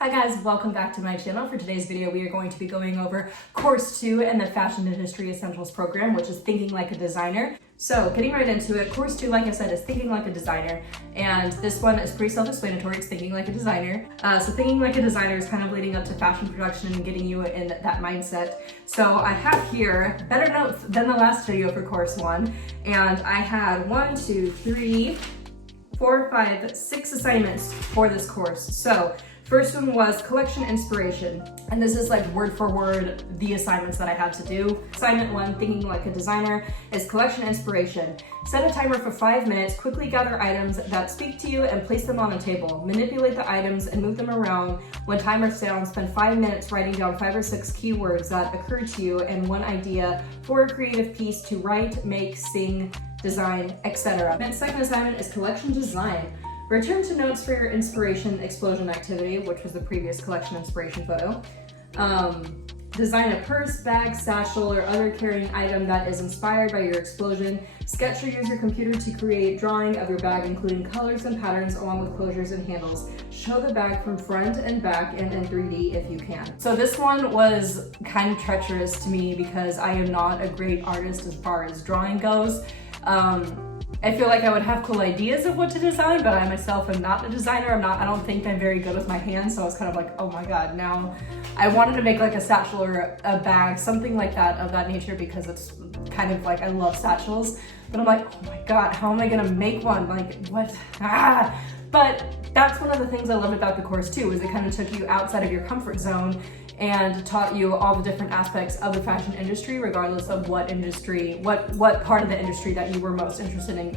Hi guys, welcome back to my channel. For today's video, we are going to be going over Course 2 in the Fashion Industry Essentials program, which is Thinking Like a Designer. So getting right into it, Course 2, like I said, is Thinking Like a Designer, and this one is pretty self-explanatory. It's Thinking Like a Designer. So Thinking Like a Designer is kind of leading up to fashion production and getting you in that mindset. So I have here better notes than the last video for Course 1, and I had 6 assignments for this course. So first one was collection inspiration, and this is like word for word the assignments that I had to do. Assignment 1, Thinking Like a Designer, is collection inspiration. Set a timer for 5 minutes, quickly gather items that speak to you and place them on a table. Manipulate the items and move them around. When timer sounds, spend 5 minutes writing down 5 or 6 keywords that occur to you and one idea for a creative piece to write, make, sing, design, etc. And second assignment is collection design. Return to notes for your inspiration explosion activity, which was the previous collection inspiration photo. Design a purse, bag, satchel, or other carrying item that is inspired by your explosion. Sketch or use your computer to create drawing of your bag, including colors and patterns along with closures and handles. Show the bag from front and back and in 3D if you can. So this one was kind of treacherous to me because I am not a great artist as far as drawing goes. I feel like I would have cool ideas of what to design, but I myself am not a designer. I don't think I'm very good with my hands, so I was kind of like, oh my god, now I wanted to make like a satchel or a bag, something like that of that nature, because it's kind of like, I love satchels, but I'm like, oh my god, how am I gonna make one? Like, what? But that's one of the things I loved about the course too, is it kind of took you outside of your comfort zone and taught you all the different aspects of the fashion industry, regardless of what industry, what part of the industry that you were most interested in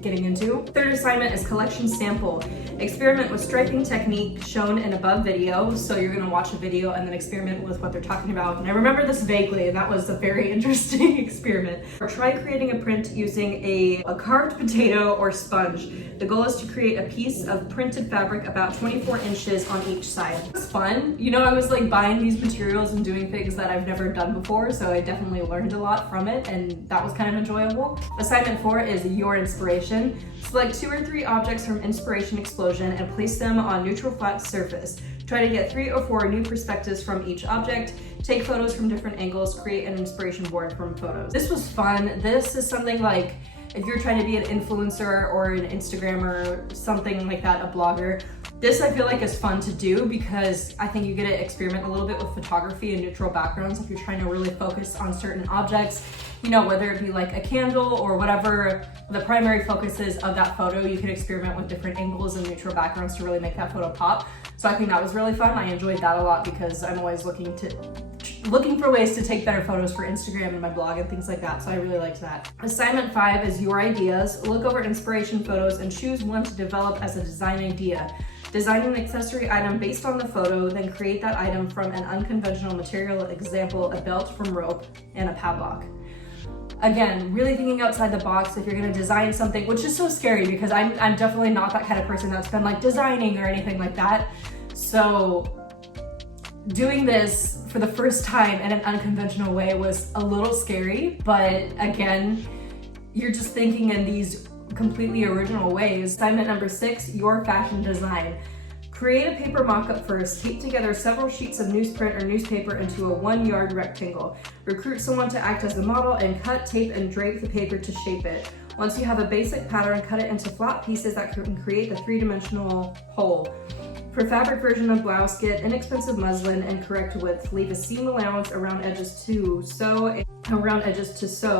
getting into. Third assignment is collection sample. Experiment with striping technique shown in above video. So you're gonna watch a video and then experiment with what they're talking about. And I remember this vaguely, and that was a very interesting experiment. Or try creating a print using a carved potato or sponge. The goal is to create a piece of printed fabric about 24 inches on each side. It was fun. You know, I was like buying these materials and doing things that I've never done before, so I definitely learned a lot from it, and that was kind of enjoyable. Assignment 4 is your inspiration. Select 2 or 3 objects from inspiration explosion and place them on neutral flat surface. Try to get 3 or 4 new perspectives from each object. Take photos from different angles. Create an inspiration board from photos. This was fun. This is something like, if you're trying to be an influencer or an Instagrammer, something like that, a blogger, this I feel like is fun to do because I think you get to experiment a little bit with photography and neutral backgrounds if you're trying to really focus on certain objects, you know, whether it be like a candle or whatever the primary focus is of that photo. You can experiment with different angles and neutral backgrounds to really make that photo pop. So I think that was really fun. I enjoyed that a lot because I'm always looking for ways to take better photos for Instagram and my blog and things like that, so I really liked that. Assignment 5 is your ideas. Look over inspiration photos and choose one to develop as a design idea. Design an accessory item based on the photo, then create that item from an unconventional material, example, a belt from rope and a padlock. Again, really thinking outside the box if you're gonna design something, which is so scary because I'm definitely not that kind of person that's been like designing or anything like that. So doing this for the first time in an unconventional way was a little scary, but again, you're just thinking in these completely original ways. Assignment number 6, your fashion design. Create a paper mock-up first. Tape together several sheets of newsprint or newspaper into a 1-yard rectangle. Recruit someone to act as the model and cut, tape, and drape the paper to shape it. Once you have a basic pattern, cut it into flat pieces that can create the 3-dimensional whole. For fabric version of blouse, get inexpensive muslin and correct width. Leave a seam allowance around edges to sew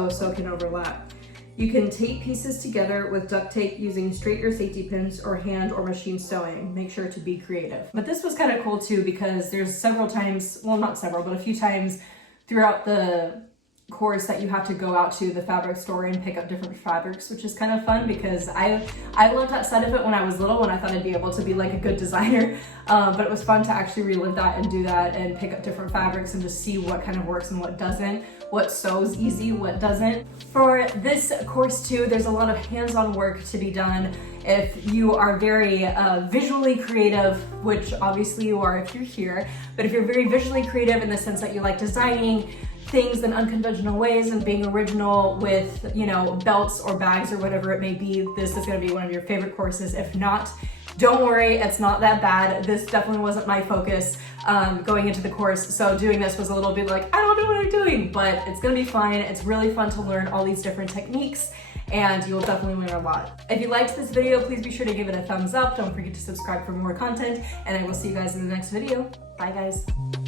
so it can overlap. You can tape pieces together with duct tape using straight or safety pins or hand or machine sewing. Make sure to be creative. But this was kind of cool too because there's several times, well not several, but a few times throughout the course that you have to go out to the fabric store and pick up different fabrics, which is kind of fun because I loved that side of it when I was little, when I thought I'd be able to be like a good designer, but it was fun to actually relive that and do that and pick up different fabrics and just see what kind of works and what doesn't, what sews easy, what doesn't. For this course too, there's a lot of hands-on work to be done. If you are very visually creative, which obviously you are if you're here, but if you're very visually creative in the sense that you like designing things in unconventional ways and being original with, you know, belts or bags or whatever it may be, this is going to be one of your favorite courses. If not, Don't worry, it's not that bad. This definitely wasn't my focus going into the course, so doing this was a little bit like, I don't know what I'm doing, but it's gonna be fine. It's really fun to learn all these different techniques, and you'll definitely learn a lot. If you liked this video, please be sure to give it a thumbs up. Don't forget to subscribe for more content, and I will see you guys in the next video. Bye guys.